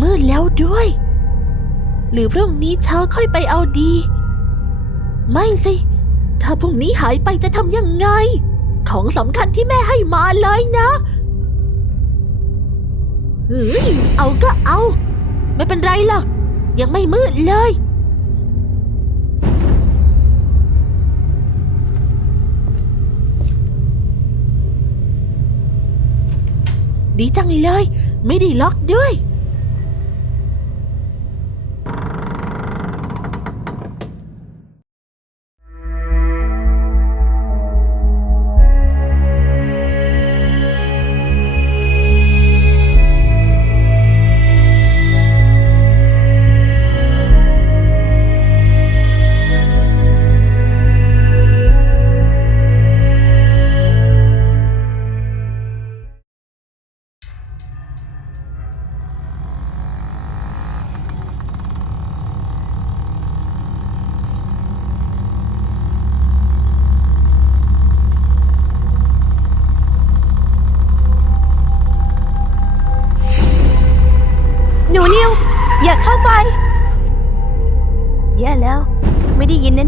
มืดแล้วด้วย หรือพรุ่งนี้เช้าค่อยไปเอาดี ไม่สิ ถ้าพรุ่งนี้หายไปจะทำยังไง ของสำคัญที่แม่ให้มาเลยนะเฮ้ยเอาก็เอา ไม่เป็นไรหรอก ยังไม่มืดเลย ดีจังเลย ไม่ได้ล็อกด้วย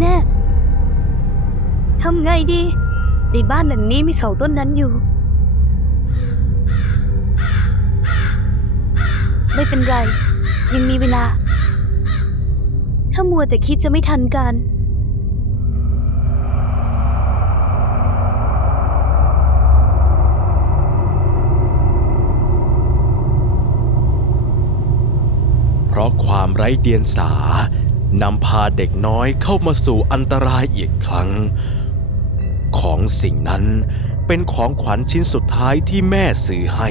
แน่ๆทำไงดี ในบ้านหลังนี้มีเสาต้นนั้นอยู่ ไม่เป็นไร ยังมีเวลา ถ้ามัวแต่คิดจะไม่ทันการเพราะความไร้เดียงสา นำพาเด็กน้อยเข้ามาสู่อันตรายอีกครั้ง ของสิ่งนั้นเป็นของขวัญชิ้นสุดท้ายที่แม่ซื้อให้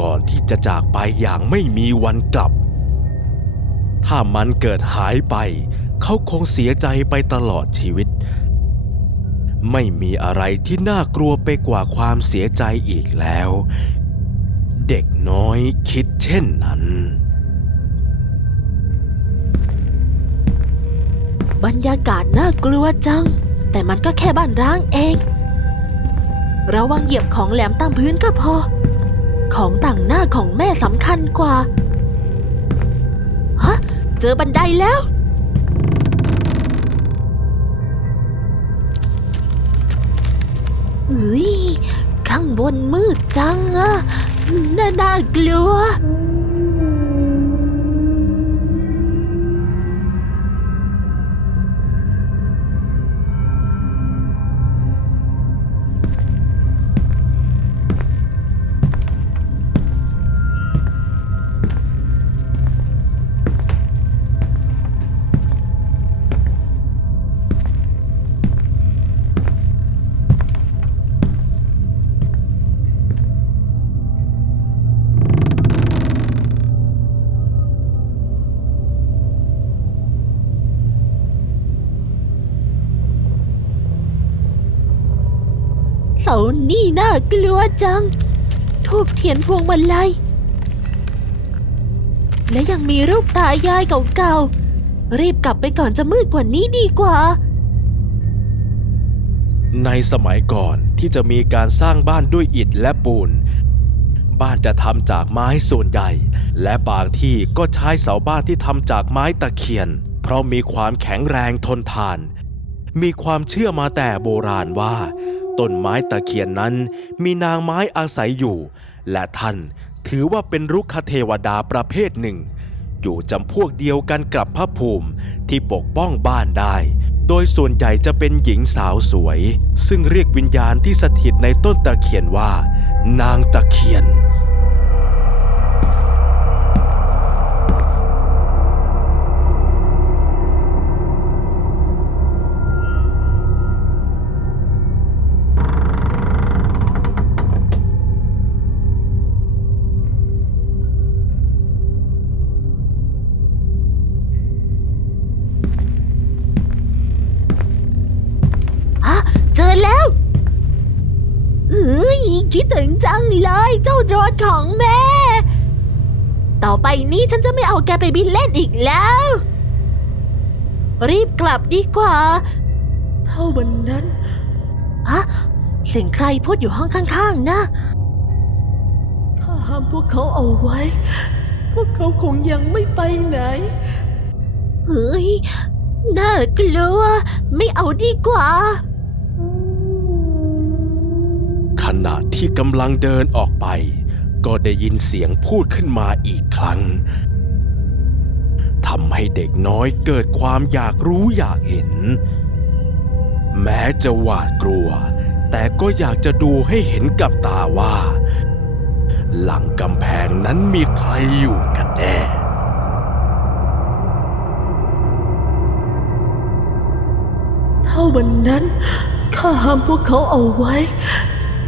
ก่อนที่จะจากไปอย่างไม่มีวันกลับ ถ้ามันเกิดหายไป เขาคงเสียใจไปตลอดชีวิต ไม่มีอะไรที่น่ากลัวไปกว่าความเสียใจอีกแล้ว เด็กน้อยคิดเช่นนั้น บรรยากาศน่ากลัวจัง แต่มันก็แค่บ้านร้างเอง ระวังเหยียบของแหลมตามพื้นก็พอ ของต่างหน้าของแม่สำคัญกว่า ฮะ เจอบันไดแล้วเอ้ยข้างบนมืดจังอะน่าน่ากลัว สานี่น่ากลัวจัง ทูบเทียนพวงมาลัย และยังมีรูปตายายเก่าๆ รีบกลับไปก่อนจะมืดกว่านี้ดีกว่า ในสมัยก่อนที่จะมีการสร้างบ้านด้วยอิฐและปูน บ้านจะทำจากไม้ส่วนใหญ่ และบางที่ก็ใช้เสาบ้านที่ทำจากไม้ตะเคียน เพราะมีความแข็งแรงทนทาน มีความเชื่อมาแต่โบราณว่า ต้นไม้ตะเคียนนั้น มีนางไม้อาศัยอยู่ และท่านถือว่าเป็นรุกขเทวดาประเภทหนึ่ง อยู่จำพวกเดียวกันกับพระภูมิที่ปกป้องบ้านได้ โดยส่วนใหญ่จะเป็นหญิงสาวสวย ซึ่งเรียกวิญญาณที่สถิตในต้นตะเคียนว่า นางตะเคียน งจังเลย เจ้าโดรนของแม่ ต่อไปนี้ฉันจะไม่เอาแกไปบินเล่นอีกแล้ว รีบกลับดีกว่า เท่าวันนั้นฮะเสียงใครพูดอยู่ห้องข้างๆนะ ข้าห้ามพวกเขาเอาไว้ พวกเขาคงยังไม่ไปไหน เฮ้ย น่ากลัว ไม่เอาดีกว่า ณะที่กำลังเดินออกไป ก็ได้ยินเสียงพูดขึ้นมาอีกครั้งทำให้เด็กน้อยเกิดความอยากรู้อยากเห็น แม้จะหวาดกลัว แต่ก็อยากจะดูให้เห็นกับตาว่า หลังกำแพงนั้นมีใครอยู่กันแน่ถ้าวันนั้นข้าห้ามพวกเขาเอาไว้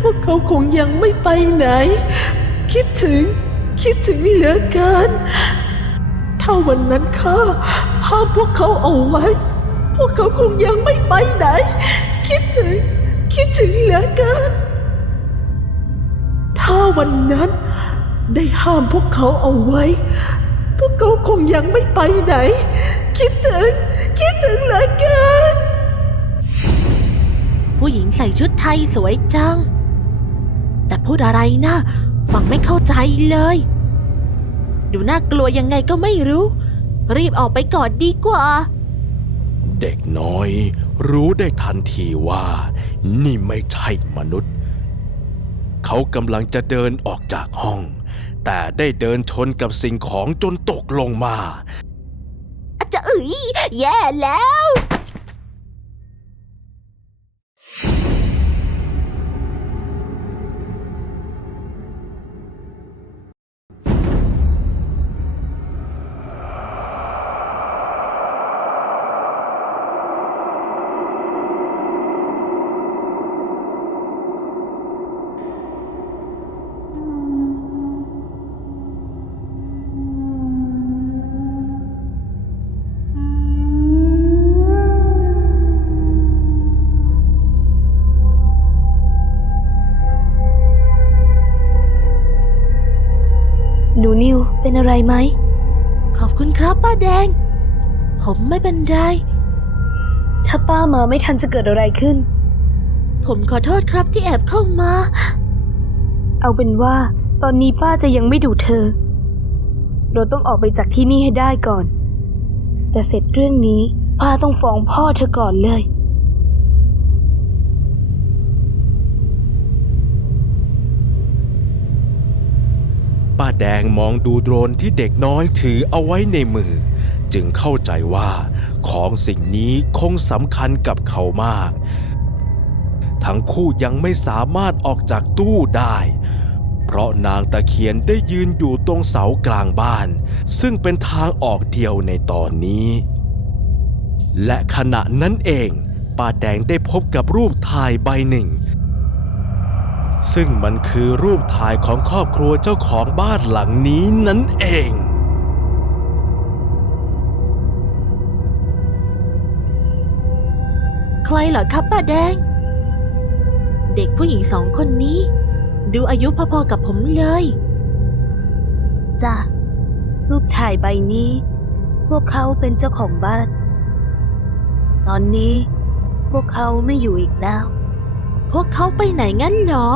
พวกเขาคงยังไม่ไปไหน คิดถึง คิดถึงเหลือเกิน ถ้าวันนั้นข้าห้ามพวกเขาเอาไว้ พวกเขาคงยังไม่ไปไหน คิดถึง คิดถึงเหลือเกิน ถ้าวันนั้นได้ห้ามพวกเขาเอาไว้ พวกเขาคงยังไม่ไปไหน คิดถึง คิดถึงเหลือเกินผู้หญิงใส่ชุดไทยสวยจัง พูดอะไรนะฟังไม่เข้าใจเลย ดูน่ากลัวยังไงก็ไม่รู้ รีบออกไปก่อนดีกว่า เด็กน้อย รู้ได้ทันทีว่า นี่ไม่ใช่มนุษย์ เขากำลังจะเดินออกจากห้อง แต่ได้เดินชนกับสิ่งของจนตกลงมา จะเอ๋ยแย่แล้ว เป็นอะไรไหม ขอบคุณครับป้าแดง ผมไม่เป็นไร ถ้าป้ามาไม่ทันจะเกิดอะไรขึ้น ผมขอโทษครับที่แอบเข้ามา เอาเป็นว่า ตอนนี้ป้าจะยังไม่ดูเธอ เราต้องออกไปจากที่นี่ให้ได้ก่อน แต่เสร็จเรื่องนี้ ป้าต้องฟ้องพ่อเธอก่อนเลย ป้าแดงมองดูโดรนที่เด็กน้อยถือเอาไว้ในมือ จึงเข้าใจว่าของสิ่งนี้คงสำคัญกับเขามาก ทั้งคู่ยังไม่สามารถออกจากตู้ได้ เพราะนางตะเคียนได้ยืนอยู่ตรงเสากลางบ้าน ซึ่งเป็นทางออกเดียวในตอนนี้ และขณะนั้นเองป้าแดงได้พบกับรูปถ่ายใบหนึ่ง ซึ่งมันคือรูปถ่ายของครอบครัวเจ้าของบ้านหลังนี้นั่นเอง ใครเหรอครับป้าแดง เด็กผู้หญิงสองคนนี้ ดูอายุพอๆกับผมเลยจ้ะรูปถ่ายใบนี้ พวกเขาเป็นเจ้าของบ้าน ตอนนี้พวกเขาไม่อยู่อีกแล้ว พวกเขาไปไหนงั้นเหรอ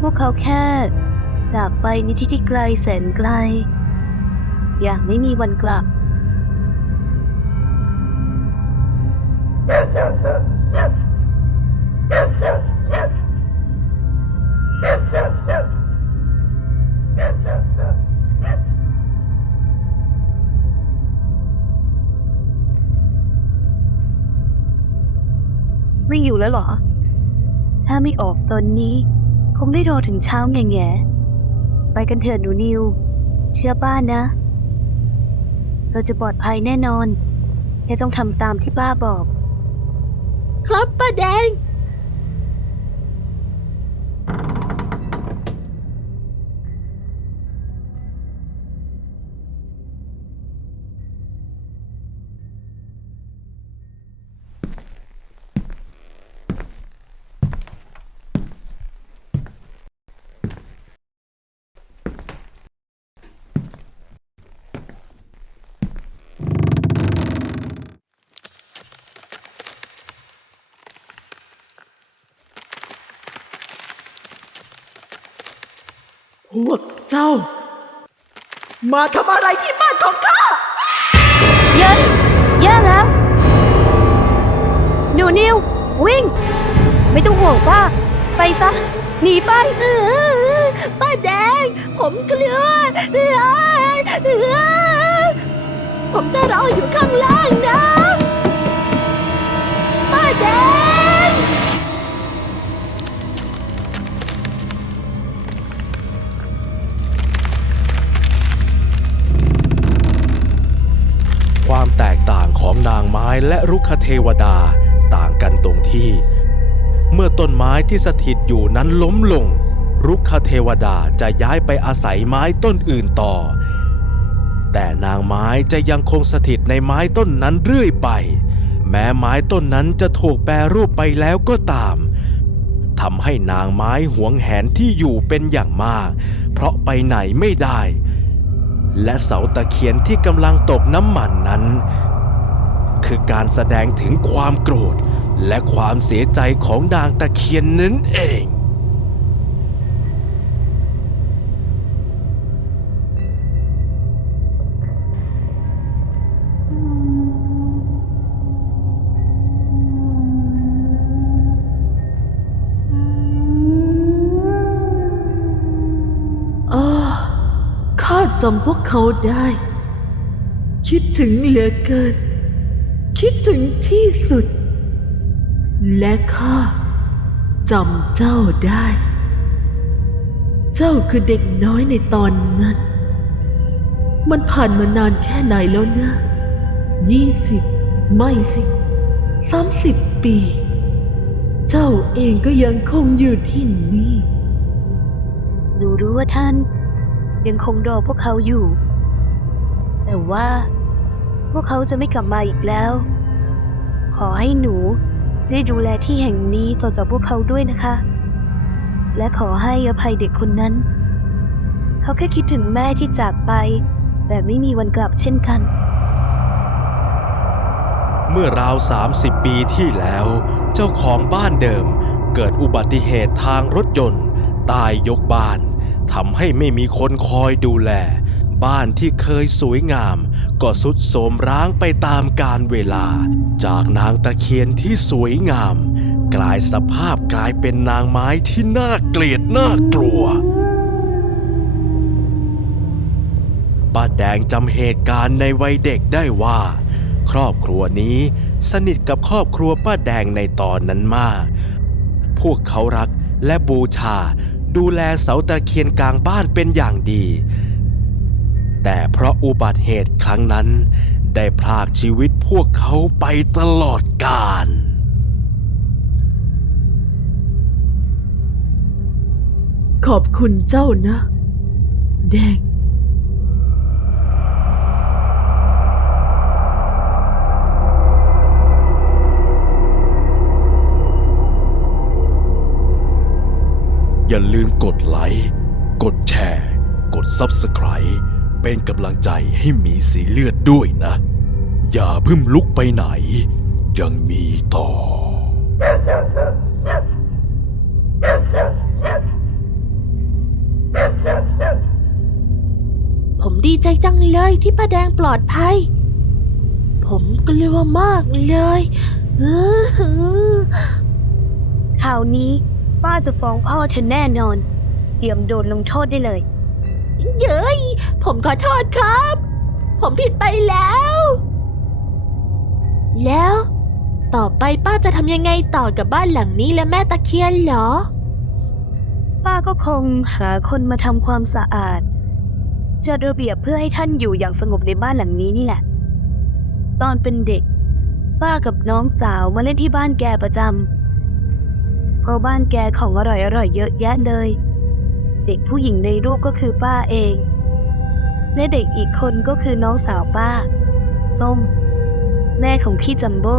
พวกเขาแค่ จากไปในที่ที่ไกลแสนไกล อย่างไม่มีวันกลับ ไม่อยู่แล้วเหรอ ถ้าไม่ออกตอนนี้ คงได้รอถึงเช้าแง่ๆไปกันเถิดหนูนิว เชื่อป้านะ เราจะปลอดภัยแน่นอน แค่ต้องทำตามที่ป้าบอก ครับป้าแดง พวกเจ้า มาทำอะไรที่บ้านของข้าเย็นแย่แล้ว หนูนิว วิ่ง ไม่ต้องห่วงป้า ไปซะ หนีไปเออป้าแดง ผมกลัวเออเออผมจะรออยู่ข้างล่างนะ และรุกขเทวดาต่างกันตรงที่ เมื่อต้นไม้ที่สถิตอยู่นั้นล้มลง รุกขเทวดาจะย้ายไปอาศัยไม้ต้นอื่นต่อ แต่นางไม้จะยังคงสถิตในไม้ต้นนั้นเรื่อยไป แม้ไม้ต้นนั้นจะถูกแปรรูปไปแล้วก็ตามทำให้นางไม้หวงแหนที่อยู่เป็นอย่างมาก เพราะไปไหนไม่ได้ และเสาตะเคียนที่กำลังตกน้ำมันนั้น คือการแสดงถึงความโกรธ และความเสียใจของนางตะเคียนนั่นเองอ๋อข้าจำพวกเขาได้ คิดถึงเหลือเกิน ดถึงที่สุด และข้าจำเจ้าได้ เจ้าคือเด็กน้อยในตอนนั้น มันผ่านมานานแค่ไหนแล้วนะยี่สิบไม่สิสามสิบปี เจ้าเองก็ยังคงอยู่ที่นี่ หนูรู้ว่าท่าน ยังคงรอพวกเขาอยู่ แต่ว่า พวกเขาจะไม่กลับมาอีกแล้ว ขอให้หนูได้ดูแลที่แห่งนี้ต่อจากพวกเขาด้วยนะคะ และขอให้อภัยเด็กคนนั้น เขาแค่คิดถึงแม่ที่จากไป แบบไม่มีวันกลับเช่นกัน เมื่อราว 30 ปีที่แล้ว เจ้าของบ้านเดิมเกิดอุบัติเหตุทางรถยนต์ ตายยกบ้านทำให้ไม่มีคนคอยดูแล บ้านที่เคยสวยงาม ก็สุดโทมร้างไปตามกาลเวลา จากนางตะเคียนที่สวยงาม กลายสภาพกลายเป็นนางไม้ที่น่าเกลียดน่ากลัวป้าแดงจำเหตุการณ์ในวัยเด็กได้ว่า ครอบครัวนี้สนิทกับครอบครัวป้าแดงในตอนนั้นมาก พวกเขารักและบูชาดูแลเสาตะเคียนกลางบ้านเป็นอย่างดี แต่เพราะอุบัติเหตุครั้งนั้น ได้พรากชีวิตพวกเขาไปตลอดกาลขอบคุณเจ้านะ แดง อย่าลืมกดไลค์ กดแชร์ กด Subscribe เป็นกำลังใจให้หมีสีเลือดด้วยนะ อย่าเพิ่งลุกไปไหน ยังมีต่อ ผมดีใจจังเลยที่ป้าแดงปลอดภัย ผมกลัวมากเลยเออคราวนี้ป้าจะฟ้องพ่อเธอแน่นอน เตรียมโดนลงโทษได้เลย เย้ย ผมขอโทษครับ ผมผิดไปแล้ว แล้ว ต่อไปป้าจะทำยังไงต่อกับบ้านหลังนี้และแม่ตะเคียนเหรอ ป้าก็คงหาคนมาทำความสะอาด จัดระเบียบเพื่อให้ท่านอยู่อย่างสงบในบ้านหลังนี้นี่แหละ ตอนเป็นเด็ก ป้ากับน้องสาวมาเล่นที่บ้านแกประจำเพราะบ้านแกของอร่อยอร่อยๆเยอะแยะเลย เด็กผู้หญิงในรูปก็คือป้าเอง และเด็กอีกคนก็คือน้องสาวป้า ส้ม แม่ของพี่จัมโบ้